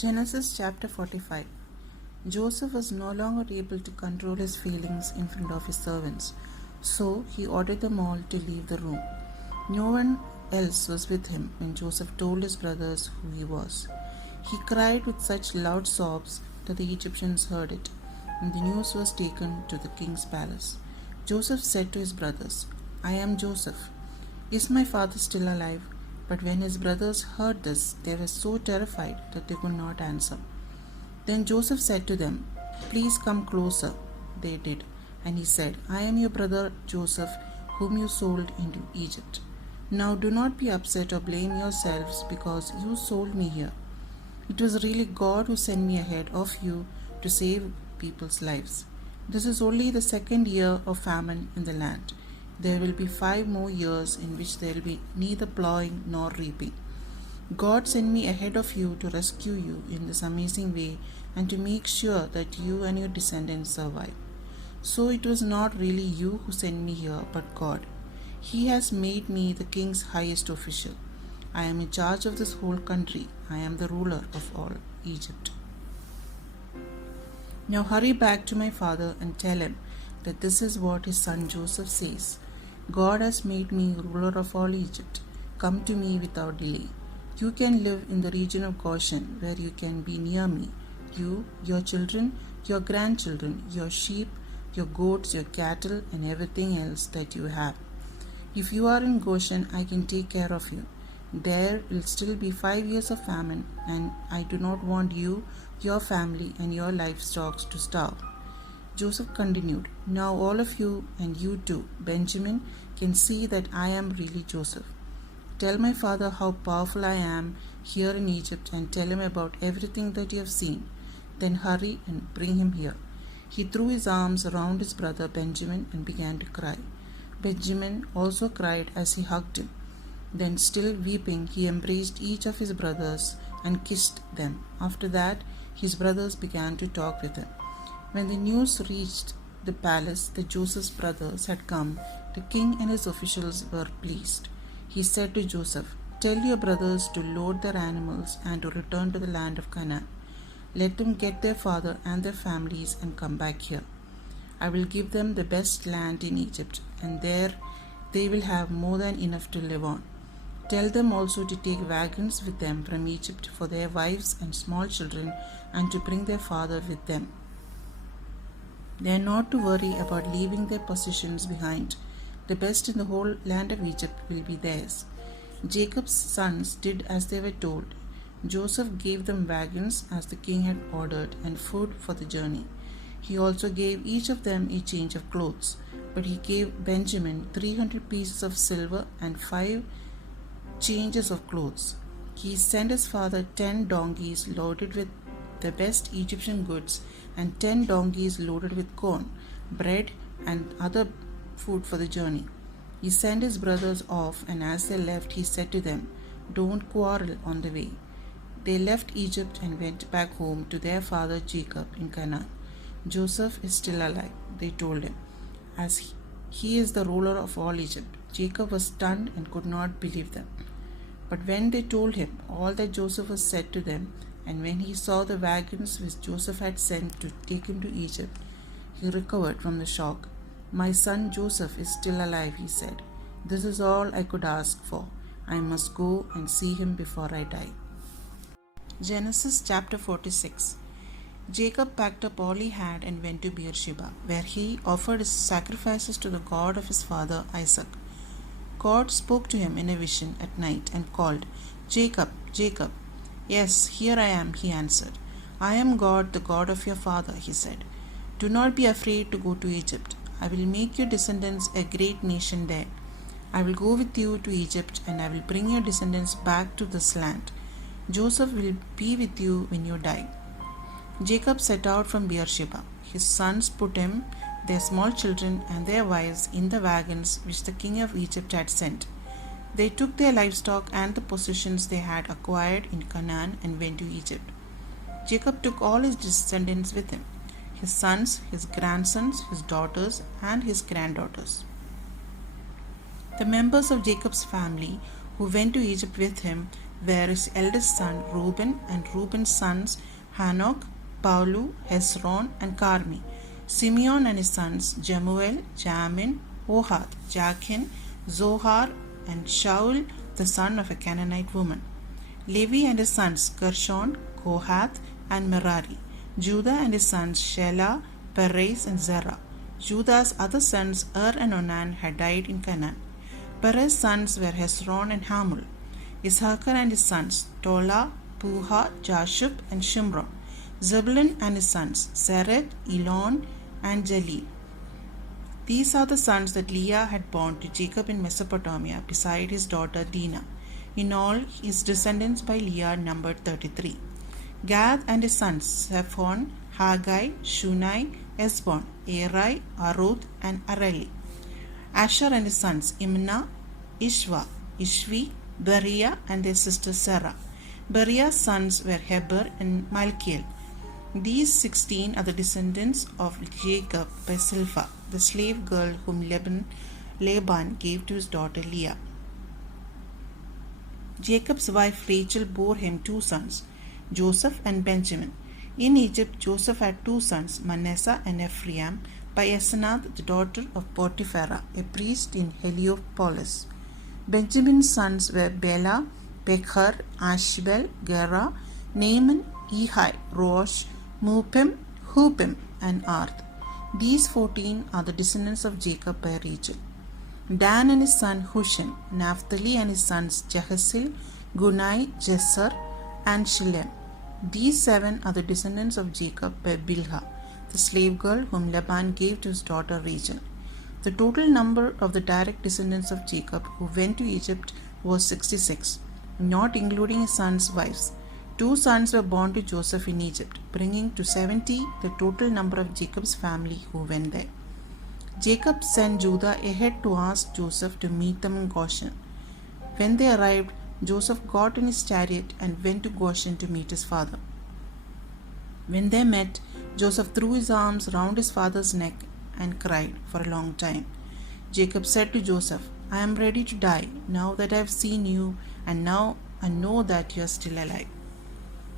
Genesis chapter 45. Joseph was no longer able to control his feelings in front of his servants, so he ordered them all to leave the room. No one else was with him when Joseph told his brothers who he was. He cried with such loud sobs that the Egyptians heard it, and the news was taken to the king's palace. Joseph said to his brothers, "I am Joseph. Is my father still alive?" But when his brothers heard this, they were so terrified that they could not answer. Then Joseph said to them, "Please come closer." They did, and he said, "I am your brother Joseph, whom you sold into Egypt. Now do not be upset or blame yourselves because you sold me here. It was really God who sent me ahead of you to save people's lives. This is only the second year of famine in the land. There will be 5 more years in which there will be neither plowing nor reaping. God sent me ahead of you to rescue you in this amazing way and to make sure that you and your descendants survive. So it was not really you who sent me here, but God. He has made me the king's highest official. I am in charge of this whole country. I am the ruler of all Egypt. Now hurry back to my father and tell him that this is what his son Joseph says. God has made me ruler of all Egypt. Come to me without delay. You can live in the region of Goshen, where you can be near me. You, your children, your grandchildren, your sheep, your goats, your cattle, and everything else that you have. If you are in Goshen, I can take care of you. There will still be 5 years of famine, and I do not want you, your family, and your livestock to starve. Joseph continued, "Now all of you, and you too, Benjamin, can see that I am really Joseph. Tell my father how powerful I am here in Egypt and tell him about everything that you have seen. Then hurry and bring him here." He threw his arms around his brother Benjamin and began to cry. Benjamin also cried as he hugged him. Then, still weeping, he embraced each of his brothers and kissed them. After that, his brothers began to talk with him. When the news reached the palace that Joseph's brothers had come, the king and his officials were pleased. He said to Joseph, "Tell your brothers to load their animals and to return to the land of Canaan. Let them get their father and their families and come back here. I will give them the best land in Egypt, and there they will have more than enough to live on. Tell them also to take wagons with them from Egypt for their wives and small children and to bring their father with them. They are not to worry about leaving their possessions behind. The best in the whole land of Egypt will be theirs." Jacob's sons did as they were told. Joseph gave them wagons as the king had ordered and food for the journey. He also gave each of them a change of clothes, but he gave Benjamin 300 pieces of silver and 5 changes of clothes. He sent his father 10 donkeys loaded with the best Egyptian goods and 10 donkeys loaded with corn, bread, and other food for the journey. He sent his brothers off, and as they left, he said to them, "Don't quarrel on the way." They left Egypt and went back home to their father Jacob in Canaan. "Joseph is still alive," they told him, "as he is the ruler of all Egypt." Jacob was stunned and could not believe them. But when they told him all that Joseph had said to them, and when he saw the wagons which Joseph had sent to take him to Egypt, he recovered from the shock. "My son Joseph is still alive," he said. "This is all I could ask for. I must go and see him before I die." Genesis chapter 46. Jacob packed up all he had and went to Beersheba, where he offered his sacrifices to the God of his father Isaac. God spoke to him in a vision at night and called, "Jacob, Jacob." "Yes, here I am," he answered. "I am God, the God of your father," he said. "Do not be afraid to go to Egypt. I will make your descendants a great nation there. I will go with you to Egypt, and I will bring your descendants back to this land. Joseph will be with you when you die." Jacob set out from Beersheba. His sons put him, their small children, and their wives in the wagons which the king of Egypt had sent. They took their livestock and the possessions they had acquired in Canaan and went to Egypt. Jacob took all his descendants with him, his sons, his grandsons, his daughters, and his granddaughters. The members of Jacob's family who went to Egypt with him were his eldest son Reuben, and Reuben's sons Hanok, Paulu, Hezron, and Carmi. Simeon and his sons Jemuel, Jamin, Ohad, Jachin, Zohar, and Shaul, the son of a Canaanite woman. Levi and his sons Gershon, Kohath, and Merari. Judah and his sons Shelah, Perez, and Zerah. Judah's other sons Er and Onan had died in Canaan. Perez's sons were Hezron and Hamul. Issachar and his sons Tola, Puha, Jashub, and Shimron. Zebulun and his sons Seret, Elon, and Jalil. These are the sons that Leah had borne to Jacob in Mesopotamia beside his daughter Dinah. In all, his descendants by Leah numbered 33. Gad and his sons Zephon, Haggai, Shunai, Esbon, Eri, Arud, and Areli. Asher and his sons Imnah, Ishva, Ishvi, Beriah, and their sister Sarah. Beriah's sons were Heber and Malkiel. These 16 are the descendants of Jacob by Silpha, the slave girl whom Laban gave to his daughter Leah. Jacob's wife Rachel bore him 2 sons, Joseph and Benjamin. In Egypt, Joseph had 2 sons, Manasseh and Ephraim, by Asenath, the daughter of Potipharah, a priest in Heliopolis. Benjamin's sons were Bela, Pechar, Ashbel, Gera, Naaman, Ehi, Rosh, Mupim, Hupim, and Ard. These 14 are the descendants of Jacob by Rachel. Dan and his son Hushan, Naphtali and his sons Jehasil, Gunai, Jesser, and Shillem. These 7 are the descendants of Jacob by Bilhah, the slave girl whom Laban gave to his daughter Rachel. The total number of the direct descendants of Jacob who went to Egypt was 66, not including his sons' wives. 2 sons were born to Joseph in Egypt, bringing to 70 the total number of Jacob's family who went there. Jacob sent Judah ahead to ask Joseph to meet them in Goshen. When they arrived, Joseph got in his chariot and went to Goshen to meet his father. When they met, Joseph threw his arms round his father's neck and cried for a long time. Jacob said to Joseph, "I am ready to die now that I have seen you, and now I know that you are still alive."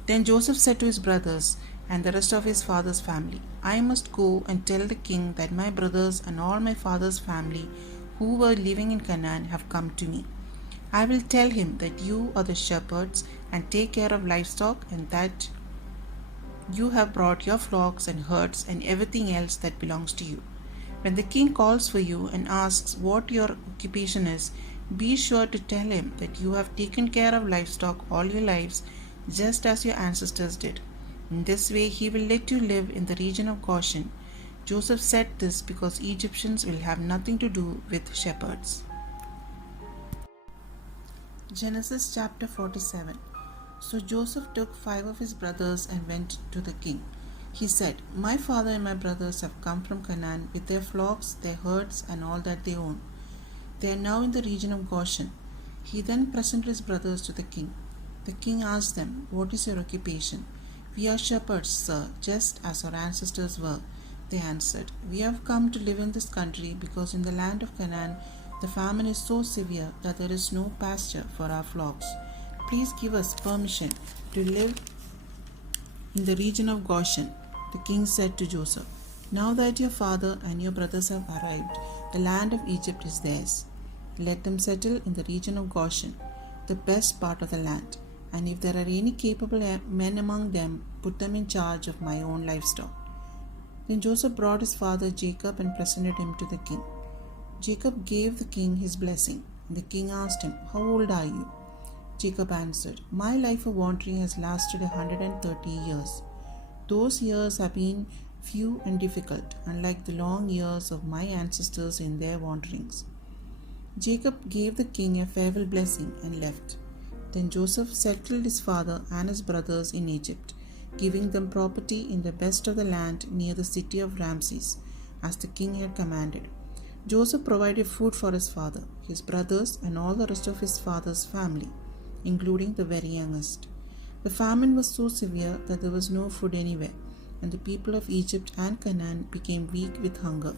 Then Joseph said to his brothers and the rest of his father's family, "I must go and tell the king that my brothers and all my father's family who were living in Canaan have come to me. I will tell him that you are the shepherds and take care of livestock, and that you have brought your flocks and herds and everything else that belongs to you. When the king calls for you and asks what your occupation is, be sure to tell him that you have taken care of livestock all your lives, just as your ancestors did. In this way he will let you live in the region of Goshen." Joseph said this because Egyptians will have nothing to do with shepherds. Genesis chapter 47. So Joseph took 5 of his brothers and went to the king. He said, "My father and my brothers have come from Canaan with their flocks, their herds, and all that they own. They are now in the region of Goshen." He then presented his brothers to the king. The king asked them, "What is your occupation?" "We are shepherds, sir, just as our ancestors were," they answered. "We have come to live in this country because in the land of Canaan the famine is so severe that there is no pasture for our flocks. Please give us permission to live in the region of Goshen." The king said to Joseph, "Now that your father and your brothers have arrived, the land of Egypt is theirs. Let them settle in the region of Goshen, the best part of the land. And if there are any capable men among them, put them in charge of my own livestock." Then Joseph brought his father Jacob and presented him to the king. Jacob gave the king his blessing. The king asked him, "How old are you?" Jacob answered, "My life of wandering has lasted 130 years. Those years have been few and difficult, unlike the long years of my ancestors in their wanderings." Jacob gave the king a farewell blessing and left. Then Joseph settled his father and his brothers in Egypt, giving them property in the best of the land near the city of Ramses, as the king had commanded. Joseph provided food for his father, his brothers, and all the rest of his father's family, including the very youngest. The famine was so severe that there was no food anywhere, and the people of Egypt and Canaan became weak with hunger.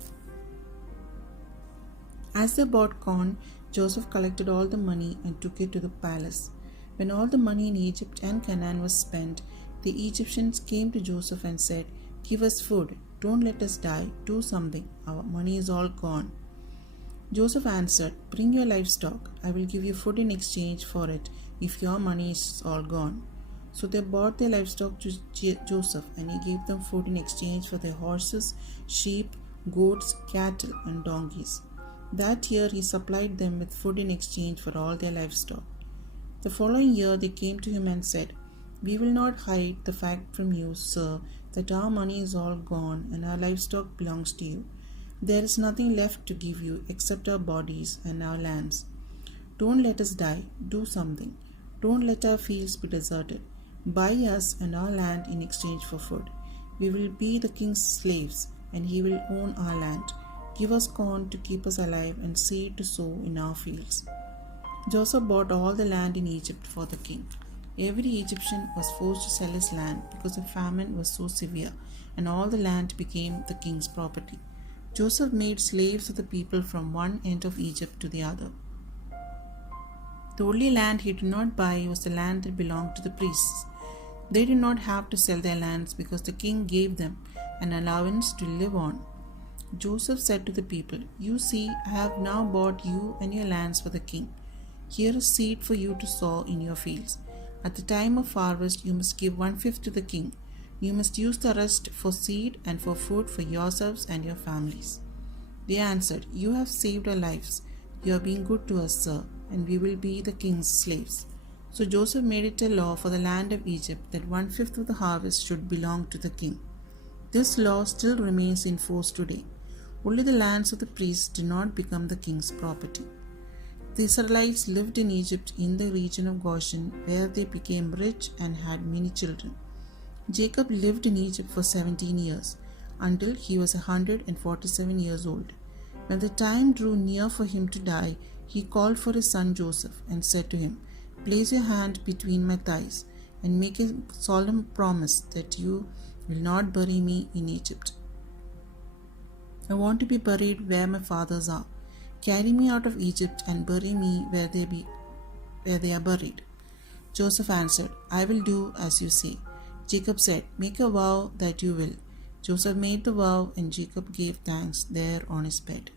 As they bought corn, Joseph collected all the money and took it to the palace. When all the money in Egypt and Canaan was spent, the Egyptians came to Joseph and said, "Give us food. Don't let us die. Do something. Our money is all gone." Joseph answered, "Bring your livestock. I will give you food in exchange for it if your money is all gone." So they brought their livestock to Joseph, and he gave them food in exchange for their horses, sheep, goats, cattle, and donkeys. That year he supplied them with food in exchange for all their livestock. The following year they came to him and said, "We will not hide the fact from you, sir, that our money is all gone and our livestock belongs to you. There is nothing left to give you except our bodies and our lands. Don't let us die. Do something. Don't let our fields be deserted. Buy us and our land in exchange for food. We will be the king's slaves, and he will own our land. Give us corn to keep us alive and seed to sow in our fields." Joseph bought all the land in Egypt for the king. Every Egyptian was forced to sell his land because the famine was so severe, and all the land became the king's property. Joseph made slaves of the people from one end of Egypt to the other. The only land he did not buy was the land that belonged to the priests. They did not have to sell their lands because the king gave them an allowance to live on. Joseph said to the people, "You see, I have now bought you and your lands for the king. Here is seed for you to sow in your fields. At the time of harvest, you must give 1/5 to the king. You must use the rest for seed and for food for yourselves and your families." They answered, "You have saved our lives. You are being good to us, sir, and we will be the king's slaves." So Joseph made it a law for the land of Egypt that 1/5 of the harvest should belong to the king. This law still remains in force today. Only the lands of the priests do not become the king's property. The Israelites lived in Egypt in the region of Goshen, where they became rich and had many children. Jacob lived in Egypt for 17 years, until he was 147 years old. When the time drew near for him to die, he called for his son Joseph and said to him, "Place your hand between my thighs and make a solemn promise that you will not bury me in Egypt. I want to be buried where my fathers are. Carry me out of Egypt and bury me where they are buried." Joseph answered, "I will do as you say." Jacob said, "Make a vow that you will." Joseph made the vow, and Jacob gave thanks there on his bed.